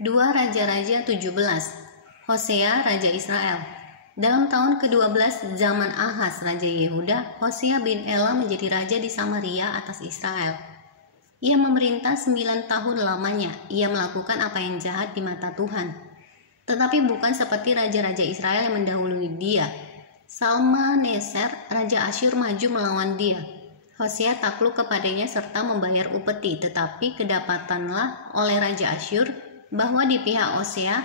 2 Raja-Raja 17. Hosea, Raja Israel. Dalam tahun ke-12 zaman Ahaz, Raja Yehuda, Hosea bin Ela menjadi raja di Samaria atas Israel. Ia memerintah 9 tahun lamanya. Ia melakukan apa yang jahat di mata Tuhan, tetapi bukan seperti raja-raja Israel yang mendahului dia. Salmaneser, Raja Asyur, maju melawan dia. Hosea takluk kepadanya serta membayar upeti, tetapi kedapatanlah oleh Raja Asyur bahwa di pihak Hosea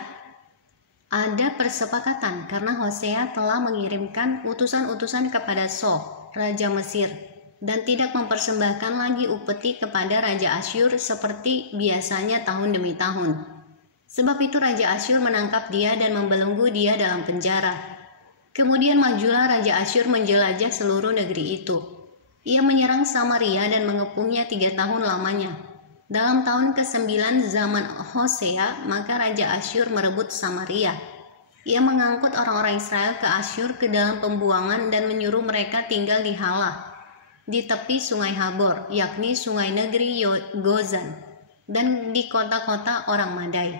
ada persepakatan, karena Hosea telah mengirimkan utusan-utusan kepada So, Raja Mesir, dan tidak mempersembahkan lagi upeti kepada Raja Asyur seperti biasanya tahun demi tahun. Sebab itu Raja Asyur menangkap dia dan membelenggu dia dalam penjara. Kemudian majulah Raja Asyur menjelajah seluruh negeri itu. Ia menyerang Samaria dan mengepungnya 3 tahun lamanya. Dalam tahun ke-9 zaman Hosea, maka Raja Asyur merebut Samaria. Ia mengangkut orang-orang Israel ke Asyur ke dalam pembuangan dan menyuruh mereka tinggal di Halah, di tepi sungai Habor, yakni sungai negeri Gozan, dan di kota-kota orang Madai.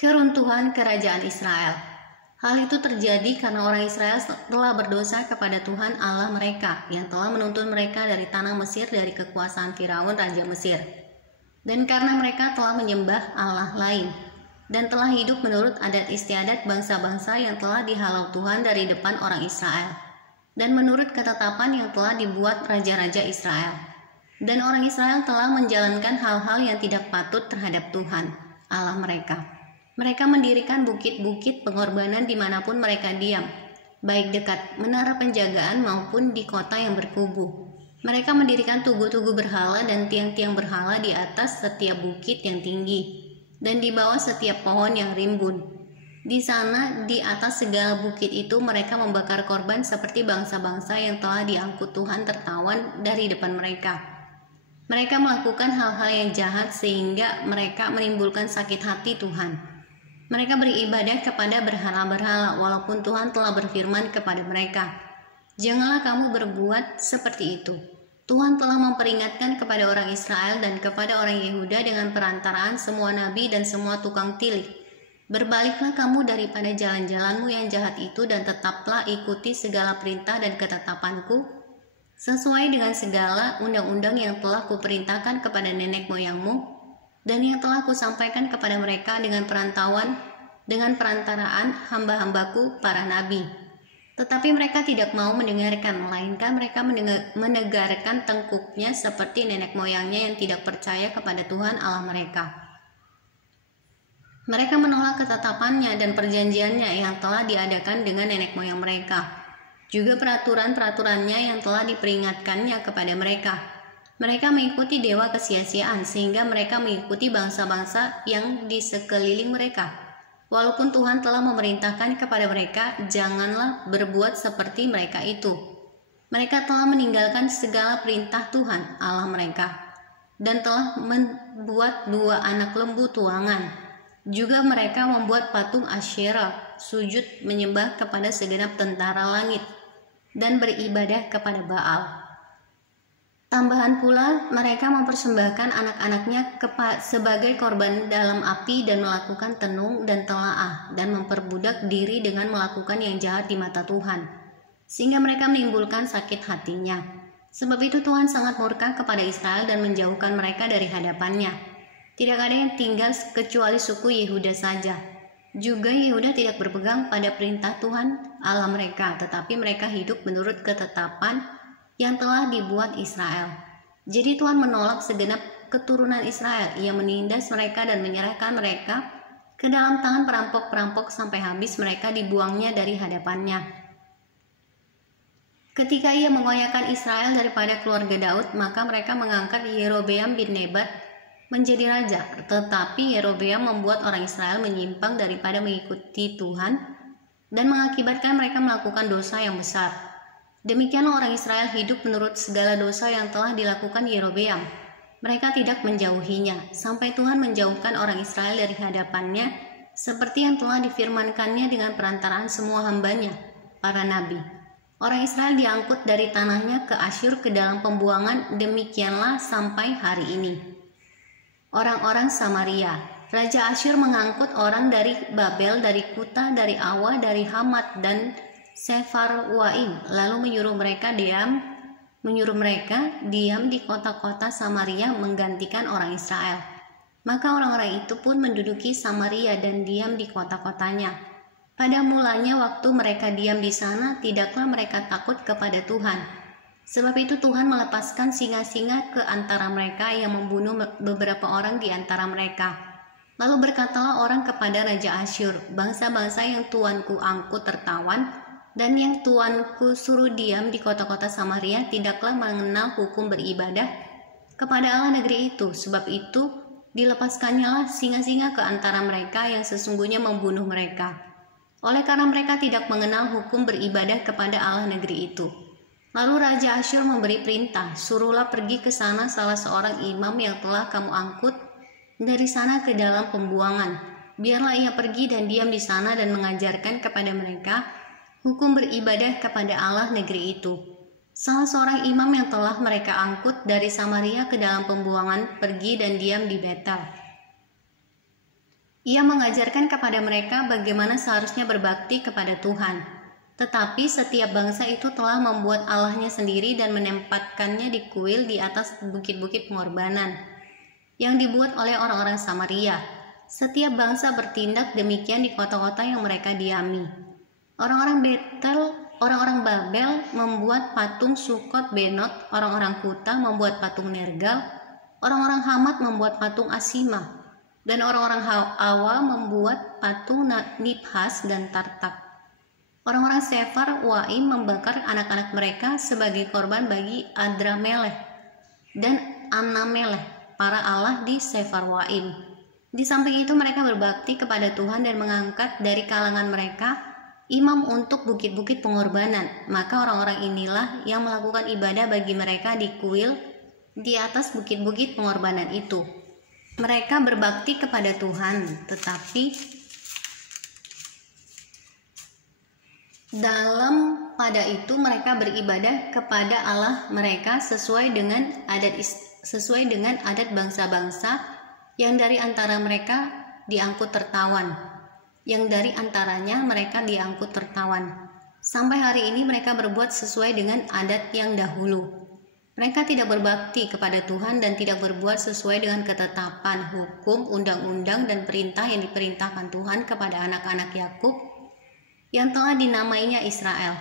Keruntuhan kerajaan Israel. Hal itu terjadi karena orang Israel telah berdosa kepada Tuhan Allah mereka yang telah menuntun mereka dari tanah Mesir dari kekuasaan Firaun Raja Mesir. Dan karena mereka telah menyembah Allah lain dan telah hidup menurut adat istiadat bangsa-bangsa yang telah dihalau Tuhan dari depan orang Israel, dan menurut ketetapan yang telah dibuat raja-raja Israel. Dan orang Israel telah menjalankan hal-hal yang tidak patut terhadap Tuhan Allah mereka. Mereka mendirikan bukit-bukit pengorbanan dimanapun mereka diam, baik dekat menara penjagaan maupun di kota yang berkubu. Mereka mendirikan tugu-tugu berhala dan tiang-tiang berhala di atas setiap bukit yang tinggi dan di bawah setiap pohon yang rimbun. Di sana, di atas segala bukit itu, mereka membakar korban seperti bangsa-bangsa yang telah diangkut Tuhan tertawan dari depan mereka. Mereka melakukan hal-hal yang jahat sehingga mereka menimbulkan sakit hati Tuhan. Mereka beribadah kepada berhala-berhala walaupun Tuhan telah berfirman kepada mereka, "Janganlah kamu berbuat seperti itu." Tuhan telah memperingatkan kepada orang Israel dan kepada orang Yehuda dengan perantaraan semua nabi dan semua tukang tilik. "Berbaliklah kamu daripada jalan-jalanmu yang jahat itu dan tetaplah ikuti segala perintah dan ketetapanku, sesuai dengan segala undang-undang yang telah kuperintahkan kepada nenek moyangmu, dan yang telah kusampaikan kepada mereka dengan perantaraan hamba-hambaku para nabi." Tetapi mereka tidak mau mendengarkan, melainkan mereka menegarkan tengkuknya seperti nenek moyangnya yang tidak percaya kepada Tuhan Allah mereka. Mereka menolak ketetapannya dan perjanjiannya yang telah diadakan dengan nenek moyang mereka, juga peraturan-peraturannya yang telah diperingatkannya kepada mereka. Mereka mengikuti dewa kesia-siaan sehingga mereka mengikuti bangsa-bangsa yang di sekeliling mereka. Walaupun Tuhan telah memerintahkan kepada mereka, janganlah berbuat seperti mereka itu. Mereka telah meninggalkan segala perintah Tuhan Allah mereka dan telah membuat 2 anak lembu tuangan. Juga mereka membuat patung Asyera, sujud menyembah kepada segenap tentara langit dan beribadah kepada Baal. Tambahan pula, mereka mempersembahkan anak-anaknya sebagai korban dalam api dan melakukan tenung dan telaah dan memperbudak diri dengan melakukan yang jahat di mata Tuhan, sehingga mereka menimbulkan sakit hatinya. Sebab itu Tuhan sangat murka kepada Israel dan menjauhkan mereka dari hadapannya. Tidak ada yang tinggal kecuali suku Yehuda saja. Juga Yehuda tidak berpegang pada perintah Tuhan Allah mereka, tetapi mereka hidup menurut ketetapan yang telah dibuat Israel. Jadi Tuhan menolak segenap keturunan Israel. Ia menindas mereka dan menyerahkan mereka ke dalam tangan perampok-perampok sampai habis mereka dibuangnya dari hadapannya. Ketika ia mengoyakkan Israel daripada keluarga Daud, maka mereka mengangkat Yerobeam bin Nebat menjadi raja. Tetapi Yerobeam membuat orang Israel menyimpang daripada mengikuti Tuhan dan mengakibatkan mereka melakukan dosa yang besar. Demikianlah orang Israel hidup menurut segala dosa yang telah dilakukan Yerobeam. Mereka tidak menjauhinya, sampai Tuhan menjauhkan orang Israel dari hadapannya, seperti yang telah difirmankannya dengan perantaraan semua hambanya, para nabi. Orang Israel diangkut dari tanahnya ke Asyur ke dalam pembuangan, demikianlah sampai hari ini. Orang-orang Samaria. Raja Asyur mengangkut orang dari Babel, dari Kuta, dari Awa, dari Hamat, dan Sefarwaim, lalu menyuruh mereka diam di kota-kota Samaria menggantikan orang Israel. Maka orang-orang itu pun menduduki Samaria dan diam di kota-kotanya. Pada mulanya waktu mereka diam di sana, tidaklah mereka takut kepada Tuhan. Sebab itu Tuhan melepaskan singa-singa ke antara mereka yang membunuh beberapa orang di antara mereka. Lalu berkatalah orang kepada Raja Asyur, bangsa-bangsa yang tuanku angkut tertawan dan yang tuanku suruh diam di kota-kota Samaria tidaklah mengenal hukum beribadah kepada Allah negeri itu. Sebab itu dilepaskannyalah singa-singa ke antara mereka yang sesungguhnya membunuh mereka. Oleh karena mereka tidak mengenal hukum beribadah kepada Allah negeri itu. Lalu Raja Asyur memberi perintah, suruhlah pergi ke sana salah seorang imam yang telah kamu angkut dari sana ke dalam pembuangan. Biarlah ia pergi dan diam di sana dan mengajarkan kepada mereka hukum beribadah kepada Allah negeri itu. Salah seorang imam yang telah mereka angkut dari Samaria ke dalam pembuangan pergi dan diam di Betel. Ia mengajarkan kepada mereka bagaimana seharusnya berbakti kepada Tuhan. Tetapi setiap bangsa itu telah membuat allahnya sendiri dan menempatkannya di kuil di atas bukit-bukit pengorbanan yang dibuat oleh orang-orang Samaria. Setiap bangsa bertindak demikian di kota-kota yang mereka diami. Orang-orang Babel membuat patung Sukot Benot, orang-orang Kuta membuat patung Nergal, orang-orang Hamat membuat patung Asima, dan orang-orang Awa membuat patung Nibhas dan Tartak. Orang-orang Sefarwaim membakar anak-anak mereka sebagai korban bagi Adramelech dan Anamelech, para allah di Sefarwaim. Di samping itu mereka berbakti kepada Tuhan dan mengangkat dari kalangan mereka imam untuk bukit-bukit pengorbanan. Maka orang-orang inilah yang melakukan ibadah bagi mereka di kuil di atas bukit-bukit pengorbanan itu. Mereka berbakti kepada Tuhan, tetapi pada itu mereka beribadah kepada Allah mereka sesuai dengan adat bangsa-bangsa yang dari antara mereka diangkut tertawan, Sampai hari ini mereka berbuat sesuai dengan adat yang dahulu. Mereka tidak berbakti kepada Tuhan dan tidak berbuat sesuai dengan ketetapan, hukum, undang-undang, dan perintah yang diperintahkan Tuhan kepada anak-anak Yakub yang telah dinamainya Israel.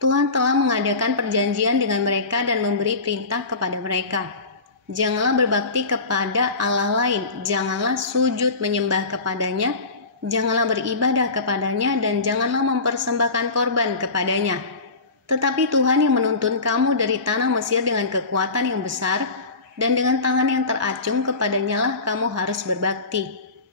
Tuhan telah mengadakan perjanjian dengan mereka dan memberi perintah kepada mereka. Janganlah berbakti kepada Allah lain, janganlah sujud menyembah kepadanya, janganlah beribadah kepadanya, dan janganlah mempersembahkan korban kepadanya. Tetapi Tuhan yang menuntun kamu dari tanah Mesir dengan kekuatan yang besar, dan dengan tangan yang teracung, kepadanya lah kamu harus berbakti.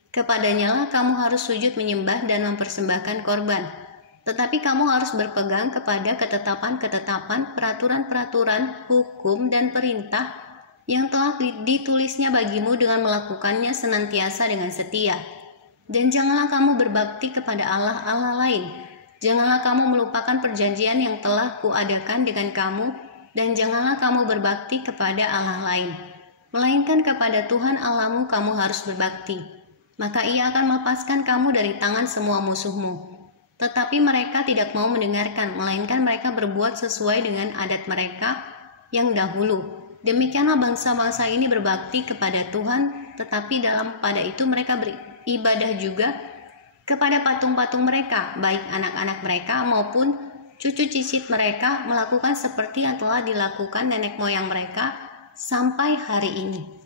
Kepadanya lah kamu harus sujud menyembah dan mempersembahkan korban. Tetapi kamu harus berpegang kepada ketetapan-ketetapan, peraturan-peraturan, hukum, dan perintah yang telah ditulisnya bagimu dengan melakukannya senantiasa dengan setia. Dan janganlah kamu berbakti kepada Allah lain. Janganlah kamu melupakan perjanjian yang telah kuadakan dengan kamu, dan janganlah kamu berbakti kepada Allah lain. Melainkan kepada Tuhan Allahmu kamu harus berbakti. Maka Ia akan melepaskan kamu dari tangan semua musuhmu. Tetapi mereka tidak mau mendengarkan, melainkan mereka berbuat sesuai dengan adat mereka yang dahulu. Demikianlah bangsa-bangsa ini berbakti kepada Tuhan, tetapi pada itu mereka beribadah juga kepada patung-patung mereka, baik anak-anak mereka maupun cucu cicit mereka melakukan seperti yang telah dilakukan nenek moyang mereka sampai hari ini.